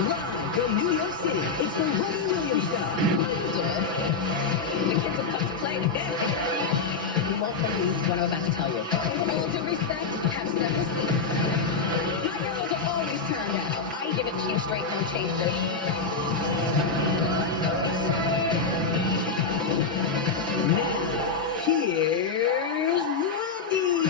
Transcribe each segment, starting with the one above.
Live from New York City, it's the Wendy Williams Show. Good. The kids have come to play today. You won't believe what I'm about to tell you. With all due respect, have several seats. My girls are always turned out. I give it to you straight, no chasers. Now, here's Wendy.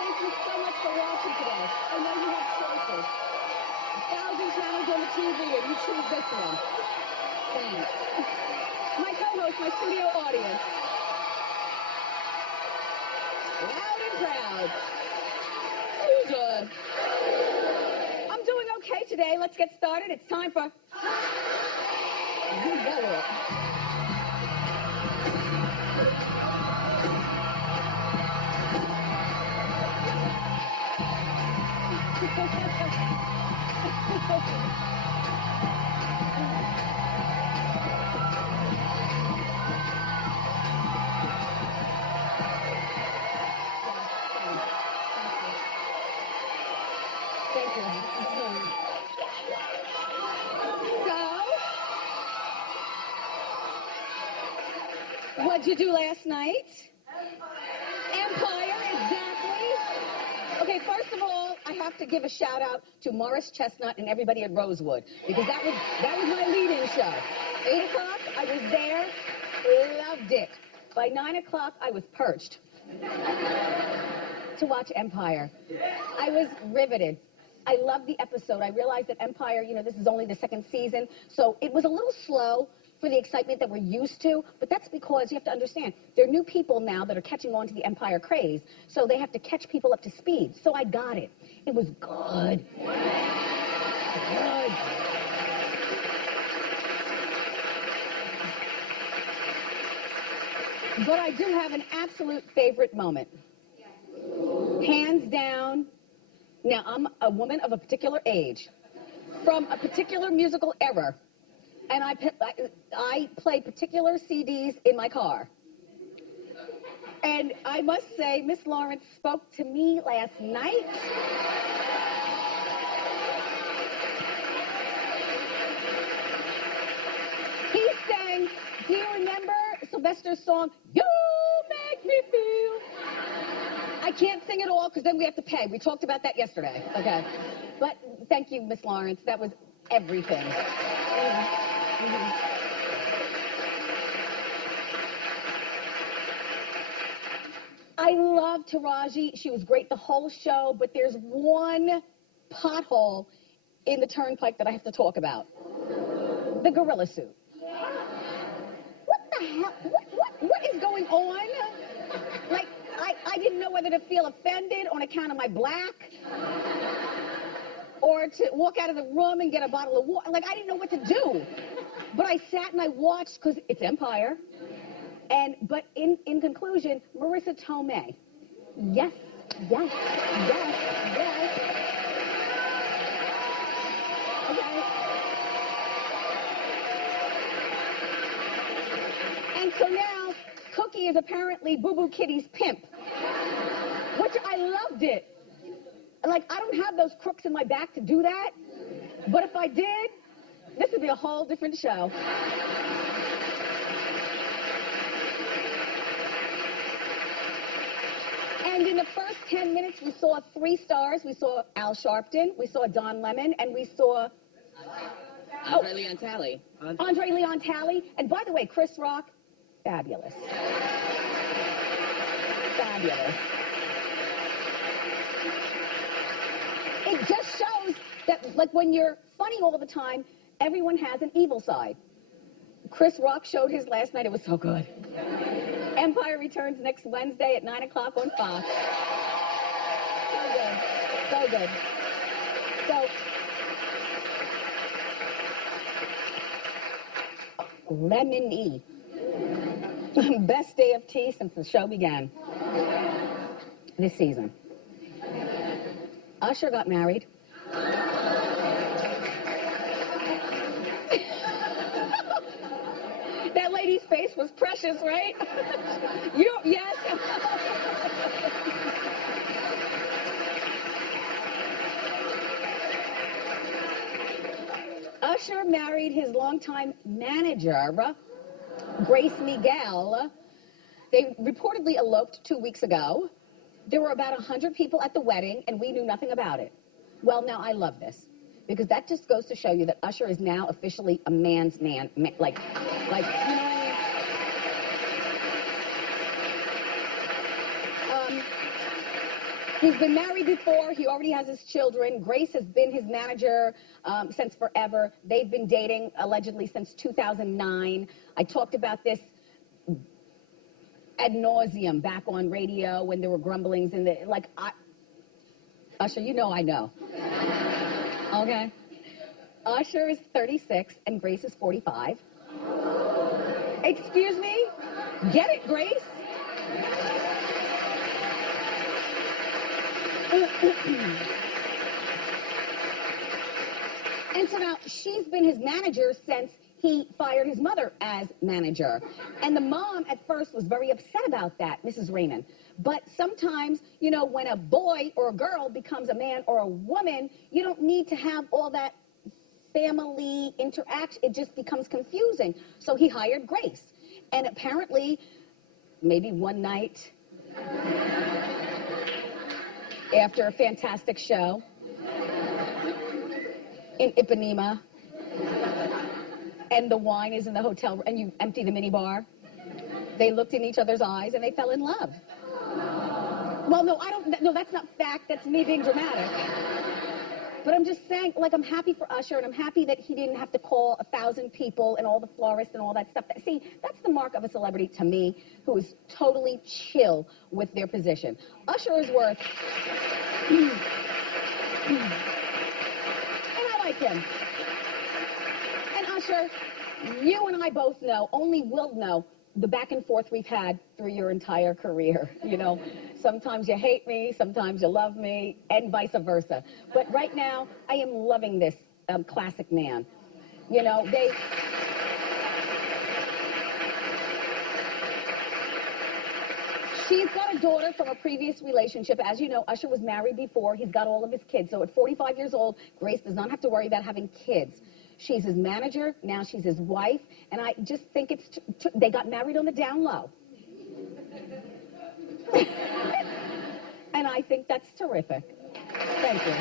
Thank you so much for watching today. I know you have choices. 1,000 channels on the TV, and you choose this one. Thanks. My co-host, my studio audience. Loud and proud. Too good. I'm doing okay today. Let's get started. It's time for... You know it. Thank you. So, what'd you do last night? Empire, exactly. Okay, first of all, I have to give a shout out to Morris Chestnut and everybody at Rosewood, because that was my lead-in show. 8 o'clock, I was there, loved it. By 9 o'clock, I was perched to watch Empire. I was riveted. I loved the episode. I realized that Empire, you know, this is only the second season, so it was a little slow for the excitement that we're used to, but that's because you have to understand, there are new people now that are catching on to the Empire craze, so they have to catch people up to speed. So I got it. It was good. Good. But I do have an absolute favorite moment. Hands down. Now, I'm a woman of a particular age, from a particular musical era, and I play particular CDs in my car. And I must say, Miss Lawrence spoke to me last night. He sang, do you remember Sylvester's song, You Make Me Feel? I can't sing it all because then we have to pay. We talked about that yesterday, okay? But thank you, Miss Lawrence. That was everything. I love Taraji. She was great the whole show, but there's one pothole in the turnpike that I have to talk about. The gorilla suit. What the hell? What is going on? Like, I didn't know whether to feel offended on account of my black or to walk out of the room and get a bottle of water. Like, I didn't know what to do. But I sat and I watched because it's Empire. But in conclusion, Marissa Tomei. Yes, yes, yes, yes. Okay. And so now, Cookie is apparently Boo Boo Kitty's pimp. Which I loved it. Like, I don't have those crooks in my back to do that. But if I did, this would be a whole different show. And in the first 10 minutes, we saw 3 stars. We saw Al Sharpton, we saw Don Lemon, and we saw... Andre Leon Talley. Andre Leon Talley. And by the way, Chris Rock, fabulous. Fabulous. It just shows that, like, when you're funny all the time, everyone has an evil side. Chris Rock showed his last night. It was so good. Empire returns next Wednesday at 9 o'clock on Fox. So good. So good. So, lemony. Best day of tea since the show began this season. Usher got married. That lady's face was precious, right? Yes. Usher married his longtime manager, Grace Miguel. They reportedly eloped 2 weeks ago. There were about 100 people at the wedding, and we knew nothing about it. Well, now I love this, because that just goes to show you that Usher is now officially a man's man. Like, you know what I mean? He's been married before. He already has his children. Grace has been his manager since forever. They've been dating, allegedly, since 2009. I talked about this ad nauseum back on radio when there were grumblings in the, Usher, you know I know. Okay? Usher is 36 and Grace is 45. Excuse me? Get it, Grace? And so now she's been his manager since he fired his mother as manager. And the mom at first was very upset about that, Mrs. Raymond. But sometimes, you know, when a boy or a girl becomes a man or a woman, you don't need to have all that family interaction. It just becomes confusing. So he hired Grace. And apparently, maybe one night, after a fantastic show in Ipanema, and the wine is in the hotel, and you empty the minibar, they looked in each other's eyes and they fell in love. Well, no, that's not fact. That's me being dramatic. But I'm just saying, like, I'm happy for Usher, and I'm happy that he didn't have to call 1,000 people and all the florists and all that stuff. See, that's the mark of a celebrity to me, who is totally chill with their position. Usher is worth... and I like him. And Usher, you and I both know, only will know, the back and forth we've had through your entire career. You know, sometimes you hate me, sometimes you love me, and vice versa. But right now, I am loving this classic man. You know, she's got a daughter from a previous relationship. As you know, Usher was married before. He's got all of his kids. So at 45 years old, Grace does not have to worry about having kids. She's his manager. Now she's his wife. And I just think it's... they got married on the down low. And I think that's terrific. Thank you.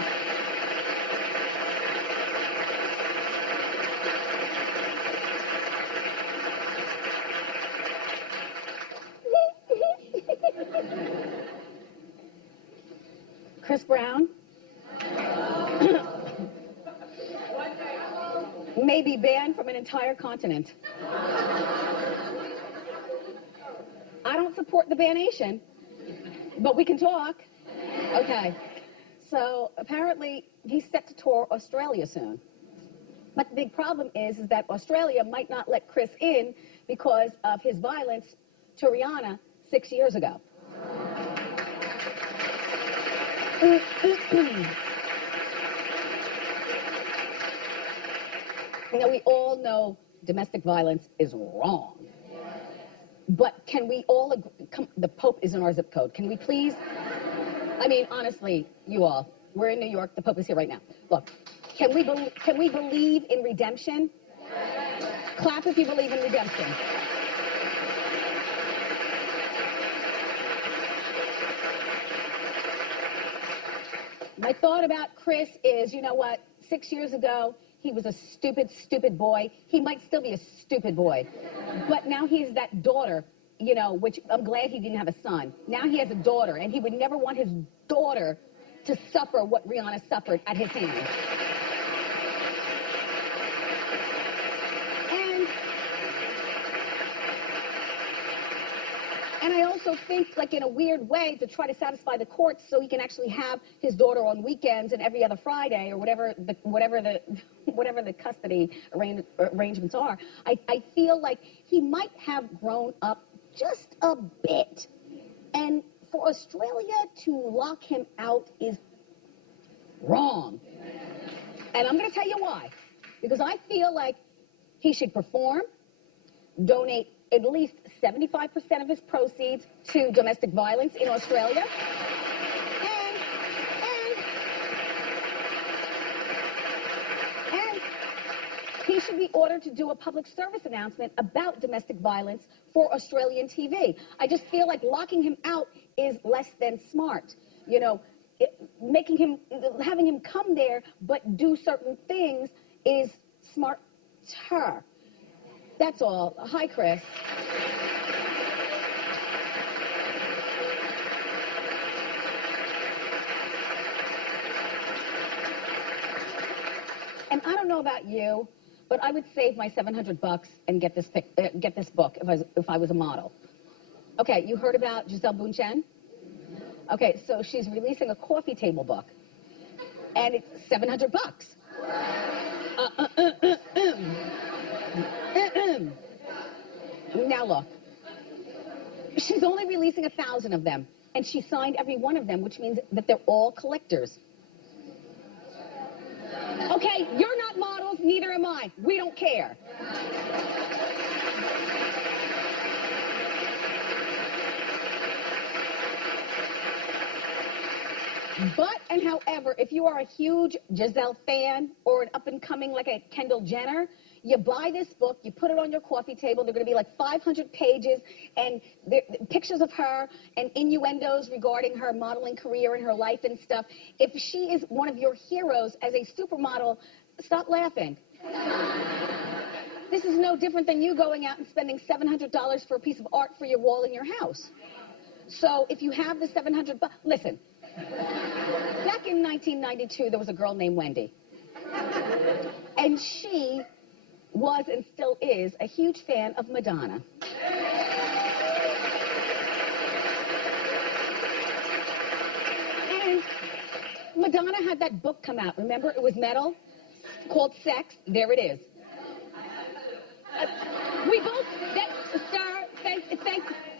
Chris Brown may be banned from an entire continent. I don't support the bannation, but we can talk. Okay. So apparently he's set to tour Australia soon. But the big problem is that Australia might not let Chris in because of his violence to Rihanna 6 years ago. Now, we all know domestic violence is wrong. But can we all agree? The Pope is in our zip code. Can we please? I mean, honestly, you all, we're in New York. The Pope is here right now. Look, can we believe in redemption? Clap if you believe in redemption. My thought about Chris is, you know what? 6 years ago, he was a stupid, stupid boy. He might still be a stupid boy. But now he has that daughter, you know, which I'm glad he didn't have a son. Now he has a daughter, and he would never want his daughter to suffer what Rihanna suffered at his hands. And I also think, like, in a weird way, to try to satisfy the courts so he can actually have his daughter on weekends and every other Friday or whatever the custody arrangements are. I feel like he might have grown up just a bit. And for Australia to lock him out is wrong. And I'm going to tell you why. Because I feel like he should perform, donate at least 75% of his proceeds to domestic violence in Australia. And he should be ordered to do a public service announcement about domestic violence for Australian TV. I just feel like locking him out is less than smart. You know, having him come there but do certain things is smarter. That's all. Hi, Chris. And I don't know about you, but I would save my $700 and get this book if I was a model. Okay, you heard about Gisele Bündchen? Okay, so she's releasing a coffee table book, and it's $700. Now look, she's only releasing 1,000 of them, and she signed every one of them, which means that they're all collectors. Okay, you're not models, neither am I. We don't care. But, and however, if you are a huge Gisele fan or an up-and-coming like a Kendall Jenner, you buy this book, you put it on your coffee table, they're going to be like 500 pages, and pictures of her and innuendos regarding her modeling career and her life and stuff. If she is one of your heroes as a supermodel, stop laughing. This is no different than you going out and spending $700 for a piece of art for your wall in your house. So if you have the $700, listen. Back in 1992, there was a girl named Wendy. And she was and still is a huge fan of Madonna. And Madonna had that book come out. Remember, it was metal, called Sex. There it is. We both, sir,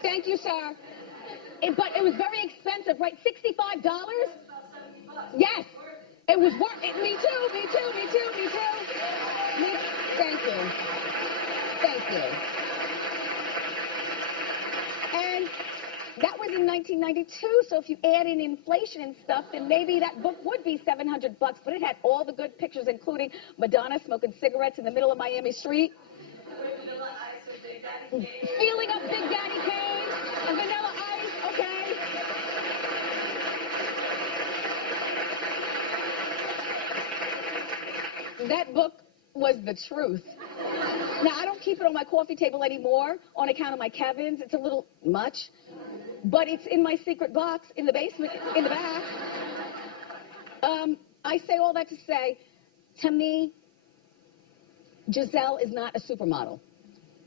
thank you, sir. But it was very expensive, right? $65? Yes. It was worth it. Me too. Thank you. And that was in 1992, so if you add in inflation and stuff, then maybe that book would be $700, but it had all the good pictures, including Madonna smoking cigarettes in the middle of Miami Street. Feeling up Big Daddy Kane, a Vanilla Ice, okay. That book was the truth. Now, I don't keep it on my coffee table anymore on account of my Kevins. It's a little much. But it's in my secret box in the basement, in the back. I say all that to say, to me, Gisele is not a supermodel.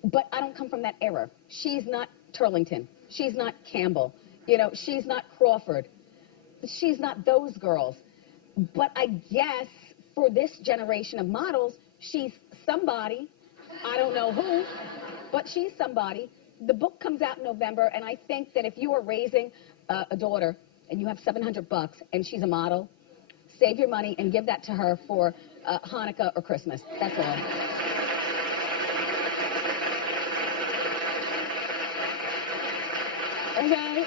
But I don't come from that era. She's not Turlington. She's not Campbell. You know, she's not Crawford. She's not those girls. But I guess for this generation of models, she's somebody. I don't know who, but she's somebody. The book comes out in November, and I think that if you are raising a daughter and you have $700 and she's a model, save your money and give that to her for Hanukkah or Christmas. That's all. Okay.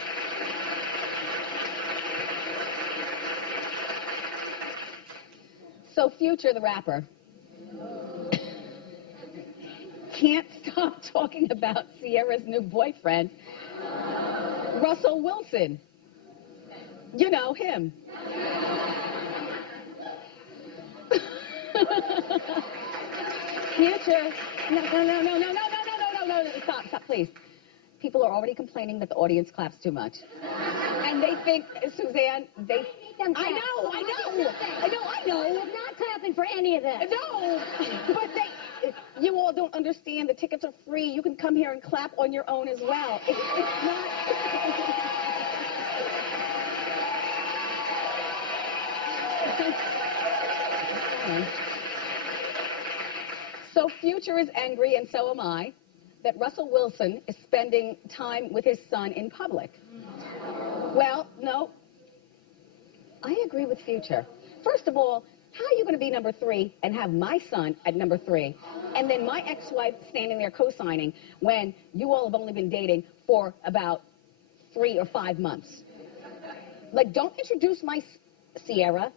So Future, the rapper, can't stop talking about Sierra's new boyfriend, Russell Wilson. You know, him. Future. No, stop, please. People are already complaining that the audience claps too much. And they think, Suzanne, I know. I'm not clapping for any of this. No, but You all don't understand. The tickets are free. You can come here and clap on your own as well. It's not... So Future is angry, and so am I, that Russell Wilson is spending time with his son in public. Well, no, I agree with Future. First of all, how are you going to be number 3 and have my son at number 3, and then my ex-wife standing there co-signing when you all have only been dating for about 3 or 5 months? Like, don't introduce my Sierra.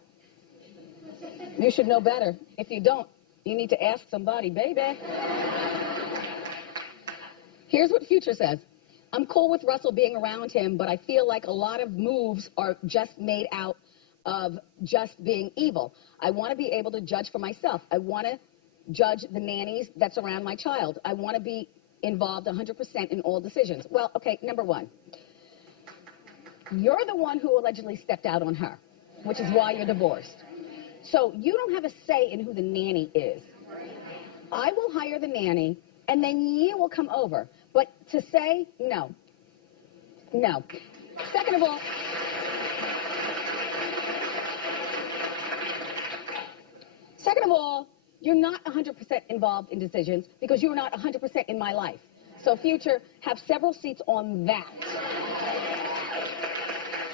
You should know better. If you don't, you need to ask somebody, baby. Here's what Future says. I'm cool with Russell being around him, but I feel like a lot of moves are just made out of just being evil. I want to be able to judge for myself. I want to judge the nannies that surround my child. I want to be involved 100% in all decisions. Well, okay, number 1. You're the one who allegedly stepped out on her, which is why you're divorced. So you don't have a say in who the nanny is. I will hire the nanny, and then you will come over. But to say, no. No. Second of all, you're not 100% involved in decisions because you're not 100% in my life. So Future, have several seats on that.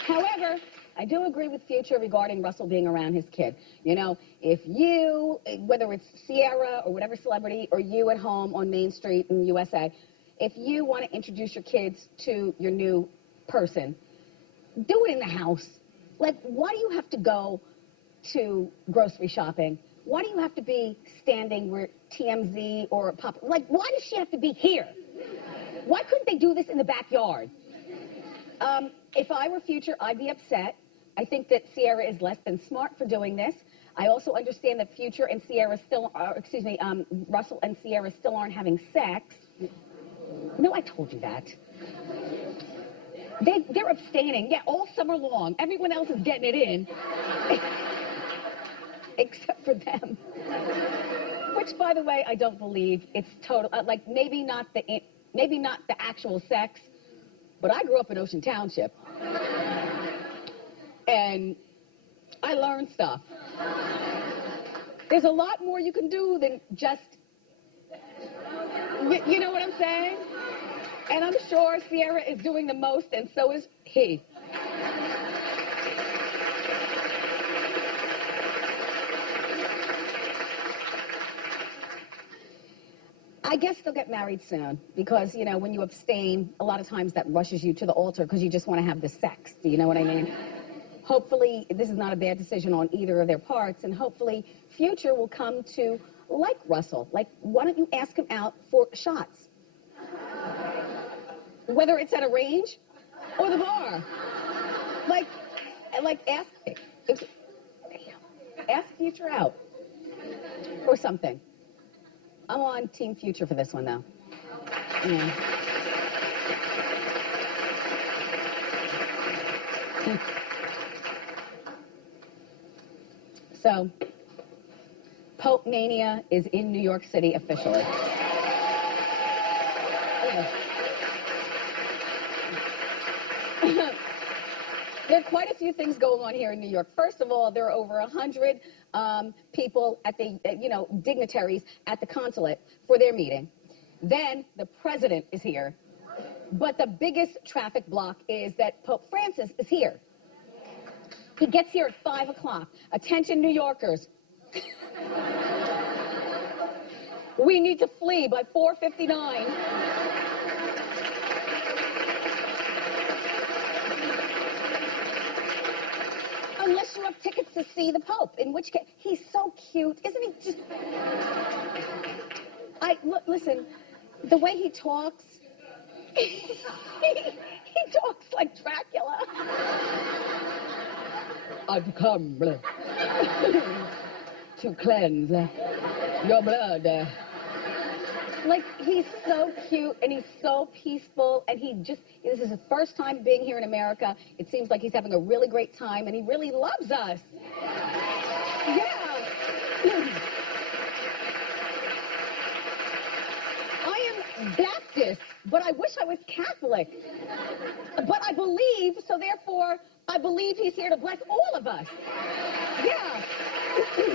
However, I do agree with Future regarding Russell being around his kid. You know, if you, whether it's Sierra or whatever celebrity, or you at home on Main Street in the USA, if you want to introduce your kids to your new person, do it in the house. Like, why do you have to go to grocery shopping? Why do you have to be standing where TMZ or Pop? Like, why does she have to be here? Why couldn't they do this in the backyard? If I were Future, I'd be upset. I think that Sierra is less than smart for doing this. I also understand that Future and Sierra still are, Russell and Sierra still aren't having sex. No, I told you that. They're abstaining, yeah, all summer long. Everyone else is getting it in. Except for them. Which, by the way, I don't believe. It's total, like, maybe not the actual sex, but I grew up in Ocean Township. And I learned stuff. There's a lot more you can do than just, you know what I'm saying? And I'm sure Sierra is doing the most, and so is he. I guess they'll get married soon because, you know, when you abstain, a lot of times that rushes you to the altar because you just want to have the sex. Do you know what I mean? Hopefully, this is not a bad decision on either of their parts, and hopefully Future will come to like Russell. Like, why don't you ask him out for shots? Whether it's at a range or the bar. Like ask Future out or something. I'm on Team Future for this one, though. Yeah. So, Pope Mania is in New York City officially. Yes. There are quite a few things going on here in New York. First of all, there are over 100 people at the, dignitaries at the consulate for their meeting. Then the president is here. But the biggest traffic block is that Pope Francis is here. He gets here at 5 o'clock. Attention, New Yorkers. We need to flee by 4:59. Unless you have tickets to see the Pope, in which case, he's so cute. Isn't he just... Listen, the way he talks, he talks like Dracula. I've come to cleanse your blood. Like, he's so cute, and he's so peaceful, and this is his first time being here in America. It seems like he's having a really great time, and he really loves us. Yeah. Baptist, but I wish I was Catholic. But I believe, so therefore, I believe he's here to bless all of us. Yeah. And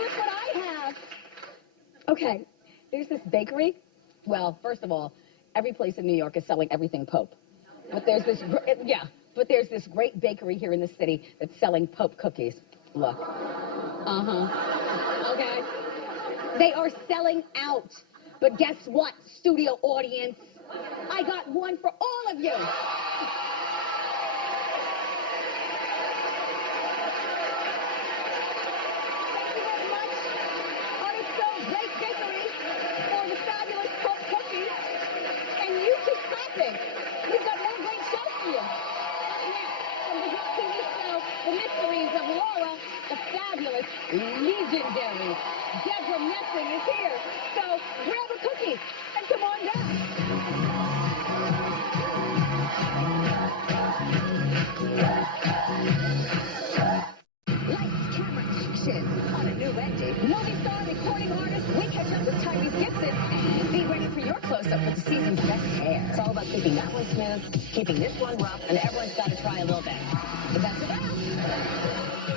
look what I have. Okay, there's this bakery. Well, first of all, every place in New York is selling everything Pope. But there's this, but there's this great bakery here in the city that's selling Pope cookies. Look. Okay. They are selling out. But guess what, studio audience? I got one for all of you. Thank you very much, Artist So Great Bakery, for the fabulous Pope cookies. And you keep clapping. We've got more great shows for you. From the hit TV show, The Mysteries of Laura, the fabulous, legendary Debmar-Mercury is here. So grab a cookie and come on down. Lights, camera, action on a new Wendy. Movie star, recording artist, we catch up with Tyrese Gibson and be ready for your close-up with the season's best hair. It's all about keeping that one smooth, keeping this one rough, and everyone's got to try a little bit. But that's about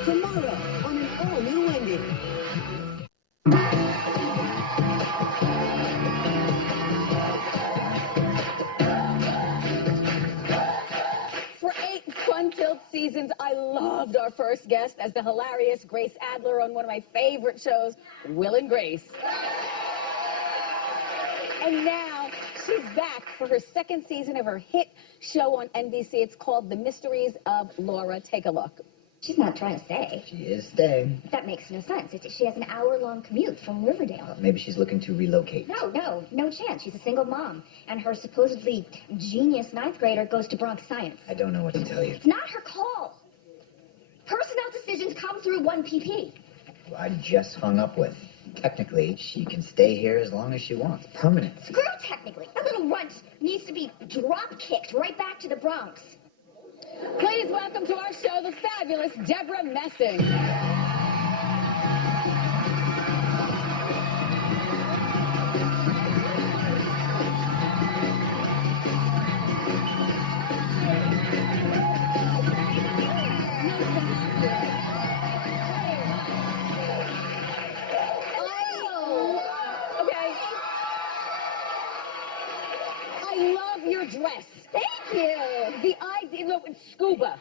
tomorrow on an all-new Wendy. For 8 fun-filled seasons, I loved our first guest as the hilarious Grace Adler on one of my favorite shows, Will and Grace. And now she's back for her second season of her hit show on NBC. It's called The Mysteries of Laura. Take a look. She's not trying to stay. She is staying. That makes no sense. She has an hour-long commute from Riverdale. Maybe she's looking to relocate. No chance. She's a single mom. And her supposedly genius 9th grader goes to Bronx Science. I don't know what to tell you. It's not her call. Personnel decisions come through 1PP. I just hung up with. Technically, she can stay here as long as she wants. Permanent. Screw technically. That little runt needs to be drop-kicked right back to the Bronx. Please welcome to our show the fabulous Deborah Messing. Okay. I love your dress. Thank you. The idea, look, it's scuba.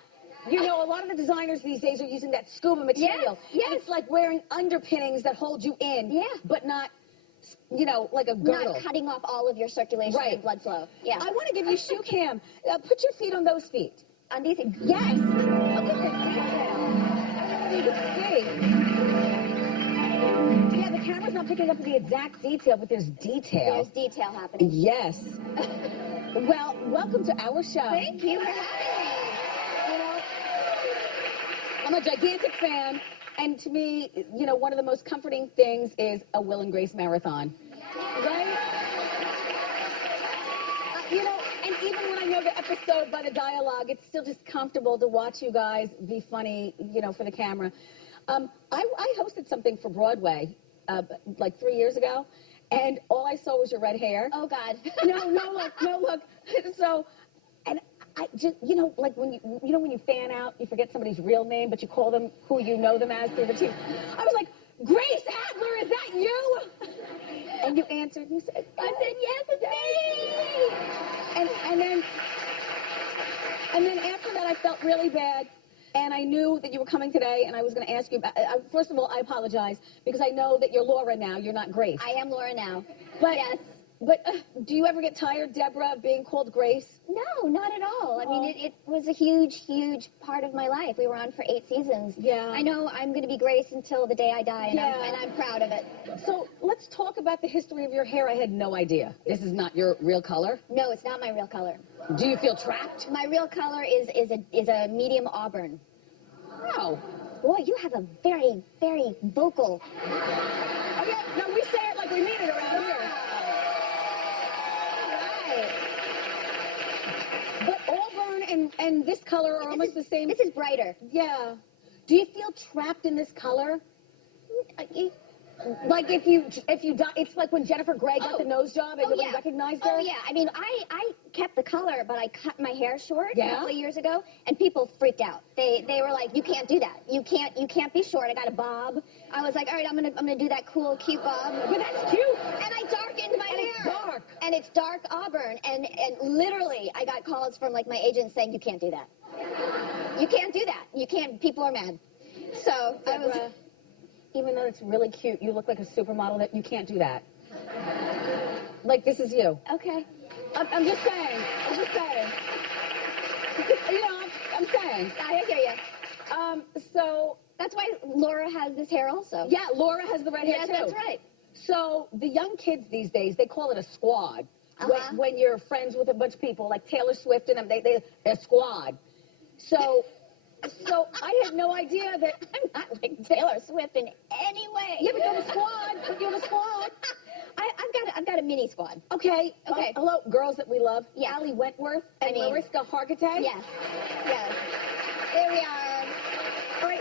You know, a lot of the designers these days are using that scuba material. Yes. And it's like wearing underpinnings that hold you in. Yeah. But not, you know, like a girdle. Not cutting off all of your circulation Right. and blood flow. Yeah. I want to give you shoe cam. Put your feet on those feet. On these. Yes. Look at the detail. You can see. Yeah, the camera's not picking up the exact detail, but there's detail. There's detail happening. Yes. Well, welcome to our show. Thank you for having me. You know, I'm a gigantic fan, and to me, you know, one of the most comforting things is a Will and Grace marathon. Right? You know, and even when I know the episode by the dialogue, it's still just comfortable to watch you guys be funny, you know, for the camera. I hosted something for Broadway like 3 years ago, and all I saw was your red hair. Oh, God. No look. So, and I just, you know, like when when you fan out, you forget somebody's real name, but you call them who you know them as through the TV. I was like, Grace Adler, is that you? And you answered, you said, I said, yes, it's me. And then after that, I felt really bad. And I knew that you were coming today, and I was going to ask you about, first of all, I apologize, because I know that you're Laura now, you're not Grace. I am Laura now. But, yes. But do you ever get tired, Deborah, of being called Grace? No, not at all. I mean, it was a huge, huge part of my life. We were on for 8 seasons. Yeah. I know I'm going to be Grace until the day I die, and, Yeah. I'm proud of it. So let's talk about the history of your hair. I had no idea. This is not your real color? No, it's not my real color. Do you feel trapped? My real color is a medium auburn. No. Boy, you have a very, very vocal. Oh, yeah. No, we say it like we mean it around here. Right. But auburn and this color are almost the same. This is brighter. Yeah. Do you feel trapped in this color? Like if you die, it's like when Jennifer Grey got the nose job and nobody yeah. recognized her. Oh yeah, I mean, I kept the color, but I cut my hair short a Yeah? couple of years ago, and people freaked out. They were like, you can't do that. You can't be short. I got a bob. I was like, all right, I'm gonna do that cool, cute bob. But that's cute. And I darkened my hair. It's dark. And it's dark auburn, and literally, I got calls from like my agent saying, you can't do that. You can't do that. You can't. People are mad. So I was. Debra, even though it's really cute, you look like a supermodel. That you can't do that. Like this is you. Okay. I'm just saying. I'm just saying. You know, I'm saying. I hear you. So That's why Laura has this hair also. yeah, Laura has the red hair Yes, too. that's right. So the young kids these days, they call it a squad. Uh-huh. When you're friends with a bunch of people like Taylor Swift and them, they're a squad. So I had no idea that I'm not like Taylor Swift in any way. yeah, but you're the squad. But you're the squad. I've got a mini squad. Okay. Okay. Hello, girls that we love. Yeah. Allie Wentworth and Mariska Hargitay. Yes. Yes. There we are. All right.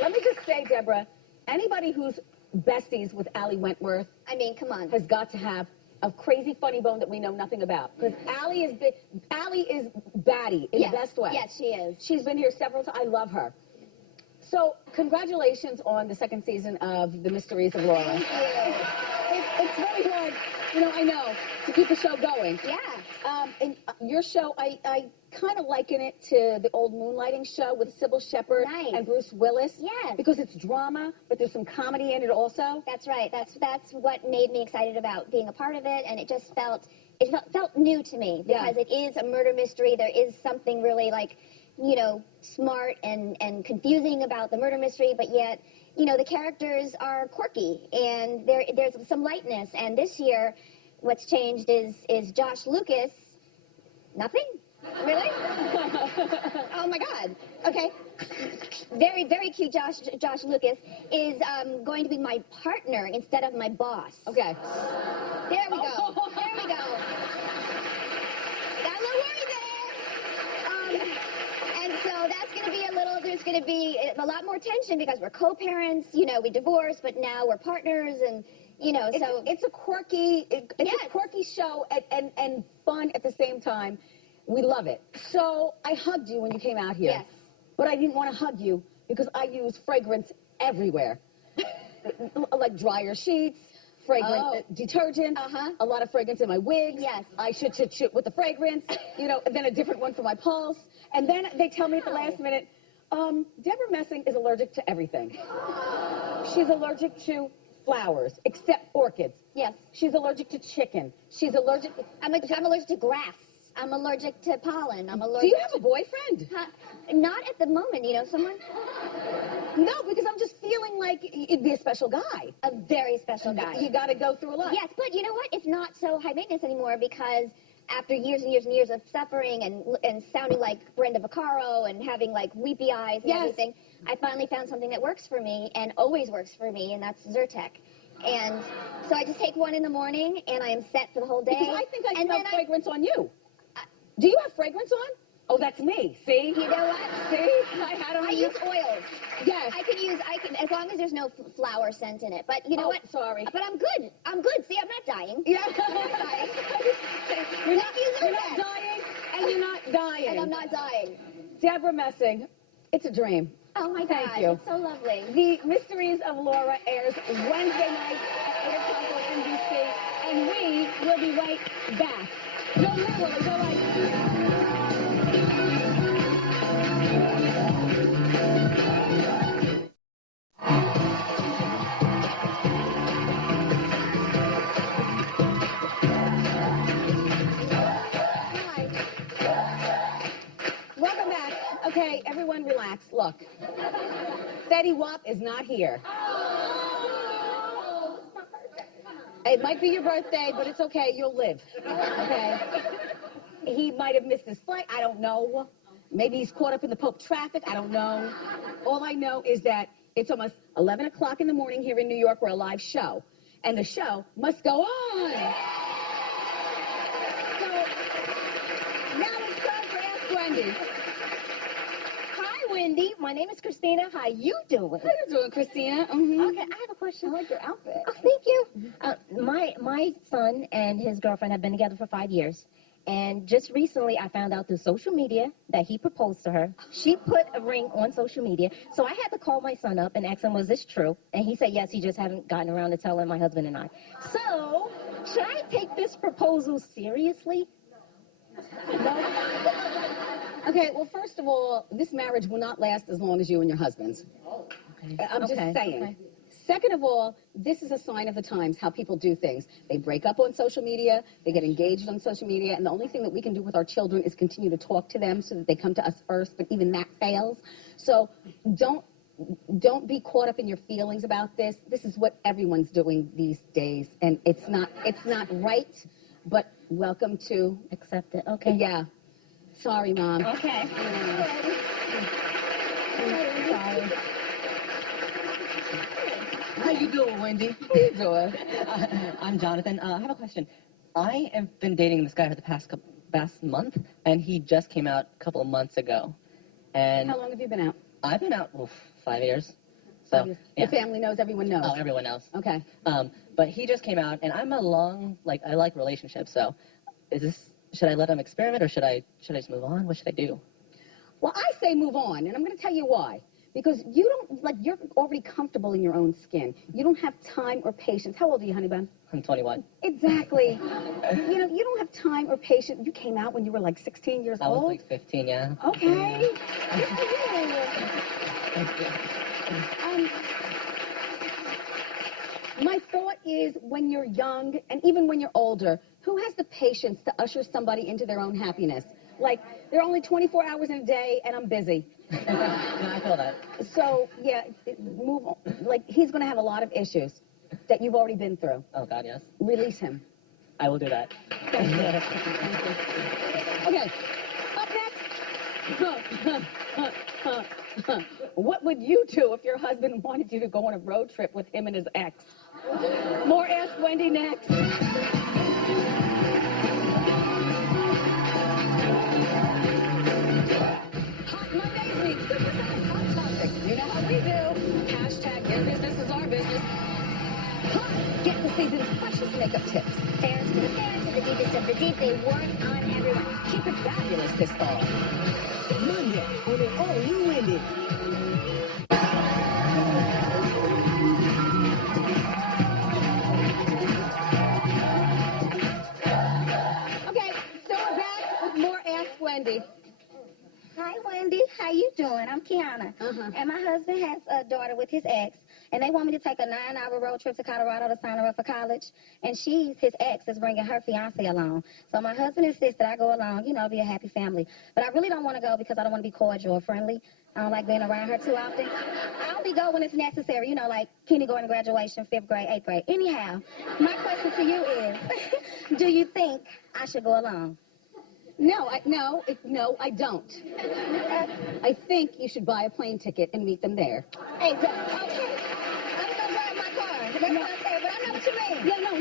Let me just say, Debra, anybody who's besties with Allie Wentworth I mean, come on. has got to have a crazy funny bone that we know nothing about. Because Allie is batty in Yes. the best way. Yes, she is. She's been here several times. I love her. So, congratulations on the second season of The Mysteries of Laura. Thank you. It's really hard, you know, I know, to keep the show going. Yeah. And your show, I kind of liken it to the old Moonlighting show with Sybil Shepherd Nice. and Bruce Willis. Yes. Because it's drama, but there's some comedy in it also. That's right. That's what made me excited about being a part of it, and it just felt new to me Yeah. because it is a murder mystery. There is something really like, smart and confusing about the murder mystery, but yet, the characters are quirky and there's some lightness. And this year, what's changed is Josh Lucas. Nothing? Really? Oh my God. Okay. Very, very cute Josh Lucas is going to be my partner instead of my boss. Okay. There we go. There we go. Got a little worried there. And so that's going to be there's going to be a lot more tension because we're co-parents, we divorced, but now we're partners and, so. It's a quirky, a quirky show and fun at the same time. We love it. So I hugged you when you came out here. Yes. But I didn't want to hug you because I use fragrance everywhere. Like dryer sheets, fragrant detergent, a lot of fragrance in my wigs. Yes. I shoot with the fragrance, and then a different one for my pulse. And then they tell me at the last minute, Debra Messing is allergic to everything. She's allergic to flowers, except orchids. Yes. She's allergic to chicken. She's allergic. I'm allergic to grass. I'm allergic to pollen. I'm allergic. Do you have a boyfriend? Not at the moment, someone. No, because I'm just feeling like it'd be a special guy. A very special guy. You got to go through a lot. Yes, but you know what? It's not so high maintenance anymore because after years and years and years of suffering and sounding like Brenda Vaccaro and having like weepy eyes and everything, I finally found something that works for me and always works for me, and that's Zyrtec. And so I just take one in the morning and I am set for the whole day. Because I think I smell then fragrance on you. Do you have fragrance on? Oh, that's me. See? You know what? See? I don't I use oils. Yes. I can, as long as there's no flower scent in it. But you know what? Sorry. But I'm good. I'm good. See, I'm not dying. Yeah. I'm not dying. You're not dying, and you're not dying. And I'm not dying. Debra Messing, it's a dream. Oh my God. Thank you. It's so lovely. The Mysteries of Laura airs Wednesday night at 8 o'clock on NBC, and we will be right back. Go literally, go like... Welcome back. Okay, everyone relax. Look, Fetty Wap is not here. It might be your birthday, but it's okay. You'll live. Okay? He might have missed his flight. I don't know. Maybe he's caught up in the Pope traffic. I don't know. All I know is that it's almost 11 o'clock in the morning here in New York. We're a live show. And the show must go on. So, now it's time for Ask Wendy. Hi, Wendy. My name is Christina. How you doing? How you doing, Christina? Mm-hmm. Okay, I have a question. I like your outfit. Oh, thank you. My son and his girlfriend have been together for 5 years. And just recently, I found out through social media that he proposed to her. She put a ring on social media. So I had to call my son up and ask him, was this true? And he said, yes, he just hadn't gotten around to telling my husband and I. So, should I take this proposal seriously? Okay, well, first of all, this marriage will not last as long as you and your husband's. Okay. I'm just saying. Okay. Second of all, this is a sign of the times, how people do things. They break up on social media, they get engaged on social media, and the only thing that we can do with our children is continue to talk to them so that they come to us first, but even that fails. So don't be caught up in your feelings about this. This is what everyone's doing these days, and it's not right, but welcome to Accept it. Okay. Yeah. Sorry, Mom. Okay. Sorry. How you doing, Wendy? How you doing? I'm Jonathan. I have a question. I have been dating this guy for the past month, and he just came out a couple of months ago. And How long have you been out? I've been out 5 years. So, Your yeah. family knows, everyone knows. Oh, everyone knows. Okay. But he just came out, and I'm I like relationships. So, should I let him experiment, or should I just move on? What should I do? Well, I say move on, and I'm going to tell you why. Because you're already comfortable in your own skin. You don't have time or patience. How old are you, honey bun? I'm 21. Exactly. You don't have time or patience. You came out when you were like 16 years I was old. like 15, yeah. Okay. My thought is, when you're young, and even when you're older, who has the patience to usher somebody into their own happiness? Like, there are only 24 hours in a day, and I'm busy. No, I feel that. So, yeah, move on. Like, he's going to have a lot of issues that you've already been through. Oh, God, yes. Release him. I will do that. Thank you. Okay, up next. What would you do if your husband wanted you to go on a road trip with him and his ex? More Ask Wendy next. Hot Mondays meet Supersize Hot Topics. You know how we do. Hashtag your business is our business. Hot. Get the season's freshest makeup tips. Fairs to the fairs, to the deepest of the deep. They work on everyone. Keep it fabulous this fall. Monday on an all-new Wendy. Okay, so we're back with more Ask Wendy. Hi, Wendy. How you doing? I'm Kiana. And my husband has a daughter with his ex, and they want me to take a 9-hour road trip to Colorado to sign her up for college. And his ex, is bringing her fiance along. So my husband insists that I go along, be a happy family. But I really don't want to go because I don't want to be cordial or friendly. I don't like being around her too often. I only go when it's necessary, like kindergarten graduation, 5th grade, 8th grade. Anyhow, my question to you is, do you think I should go along? No, I don't. I think you should buy a plane ticket and meet them there. Exactly. Okay. I'm going to drive my car. That's what I'm saying, but I know what you mean. Yeah, no.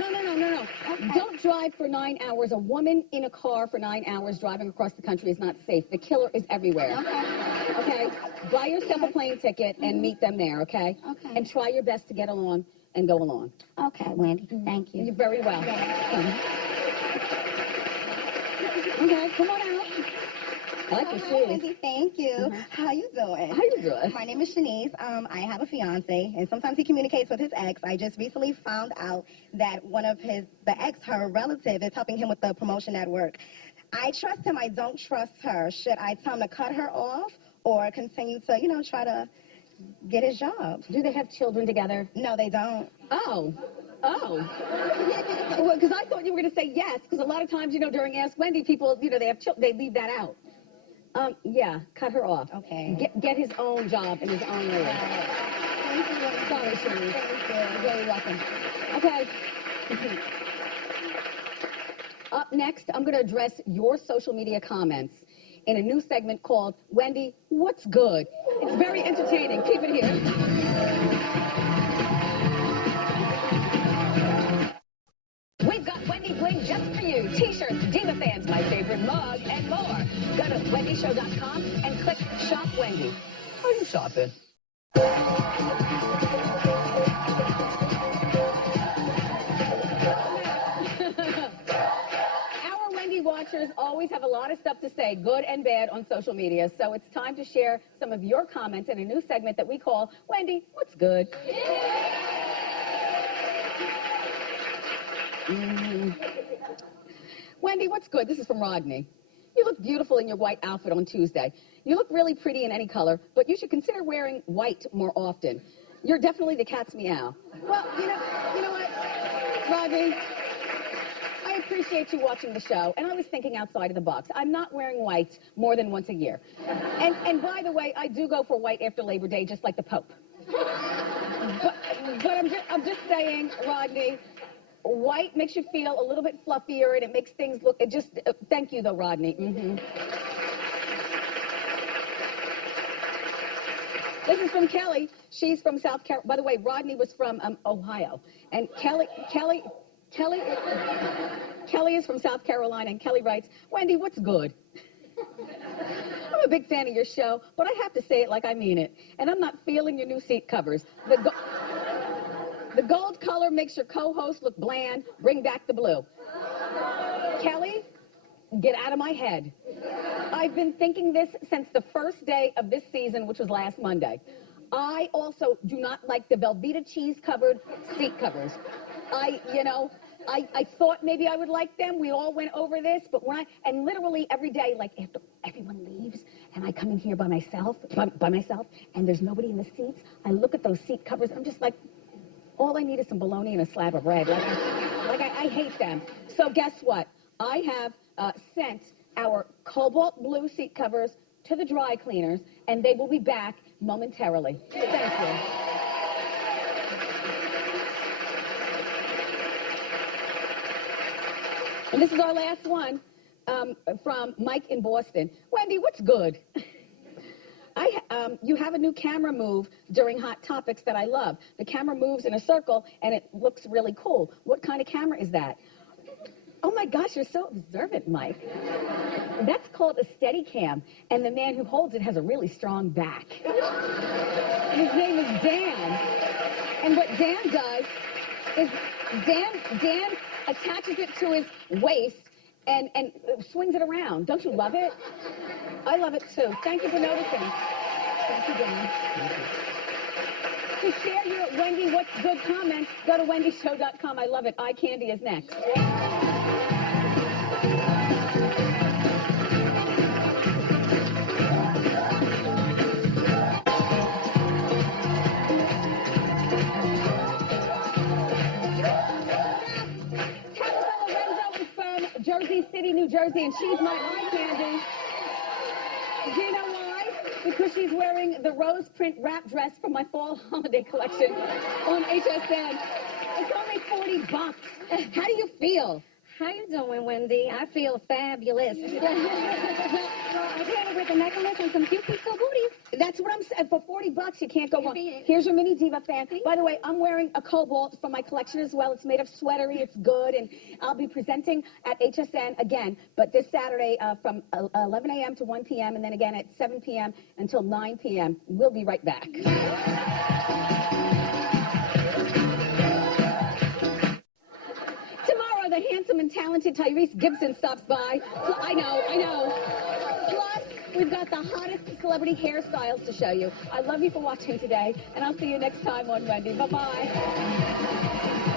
Okay. Don't drive for 9 hours. A woman in a car for 9 hours driving across the country is not safe. The killer is everywhere. Okay? Buy yourself a plane ticket and meet them there, okay? Okay. And try your best to get along and go along. Okay, Wendy. Thank you. You're very welcome. Okay, come on out. I like your Hi, shoes. Wendy. Thank you. How you doing? How you doing? My name is Shanice. I have a fiance, and sometimes he communicates with his ex. I just recently found out that the ex, her relative, is helping him with the promotion at work. I trust him. I don't trust her. Should I tell him to cut her off or continue to, try to get his job? Do they have children together? No, they don't. Oh. Well, because I thought you were going to say yes, because a lot of times, during Ask Wendy, people, they leave that out. Yeah, cut her off. Okay. Get his own job in his own way. Thank you. Sorry, Shanice. Thank you. You're very welcome. Okay. Up next, I'm going to address your social media comments in a new segment called Wendy, What's Good? It's very entertaining. Keep it here. We've got Wendy Bling just for you. T-shirts, Diva Fans, my favorite mug, and more. Go to wendyshow.com and click Shop Wendy. shopping. Our Wendy watchers always have a lot of stuff to say, good and bad, on social media. So it's time to share some of your comments in a new segment that we call Wendy, What's Good? Wendy, what's good? This is from Rodney. You look beautiful in your white outfit on Tuesday. You look really pretty in any color, but you should consider wearing white more often. You're definitely the cat's meow. Well, you know what, Rodney? I appreciate you watching the show, and I was thinking outside of the box. I'm not wearing white more than once a year. And by the way, I do go for white after Labor Day, just like the Pope. But I'm just saying, Rodney, white makes you feel a little bit fluffier, and it makes things look, thank you, though, Rodney. This is from Kelly. She's from South Carolina. By the way, Rodney was from Ohio. And Kelly is from South Carolina, and Kelly writes, Wendy, what's good? I'm a big fan of your show, but I have to say it like I mean it. And I'm not feeling your new seat covers. The gold color makes your co-host look bland. Bring back the blue. Kelly, get out of my head. I've been thinking this since the first day of this season, which was last Monday. I also do not like the Velveeta cheese-covered seat covers. I thought maybe I would like them. We all went over this, but and literally every day, like after everyone leaves, and I come in here by myself, and there's nobody in the seats, I look at those seat covers, and I'm just like, all I need is some bologna and a slab of bread. I hate them. So guess what? I have sent our cobalt blue seat covers to the dry cleaners, and they will be back momentarily. Thank you. And this is our last one from Mike in Boston. Wendy, what's good? You have a new camera move during Hot Topics that I love. The camera moves in a circle, and it looks really cool. What kind of camera is that? Oh, my gosh, you're so observant, Mike. That's called a Steadicam, and the man who holds it has a really strong back. His name is Dan. And what Dan does is Dan attaches it to his waist and swings it around. Don't you love it? I love it, too. Thank you for noticing. Thank you, Dan. To share your Wendy What's Good comments, go to wendyshow.com. I love it. Eye candy is next. Jersey City, New Jersey, and she's my eye candy. Do you know why? Because she's wearing the rose print wrap dress from my fall holiday collection on HSN. It's only $40. How do you feel? How you doing, Wendy? I feel fabulous. I paired it with a necklace and some cute pistol booties. That's what I'm saying. For $40, you can't go wrong. Here's your mini diva fan. By the way, I'm wearing a cobalt from my collection as well. It's made of sweatery. It's good, and I'll be presenting at HSN again, but this Saturday from 11 a.m. to 1 p.m. and then again at 7 p.m. until 9 p.m. We'll be right back. The handsome and talented Tyrese Gibson stops by. I know. Plus, we've got the hottest celebrity hairstyles to show you. I love you for watching today, and I'll see you next time on Wendy. Bye-bye.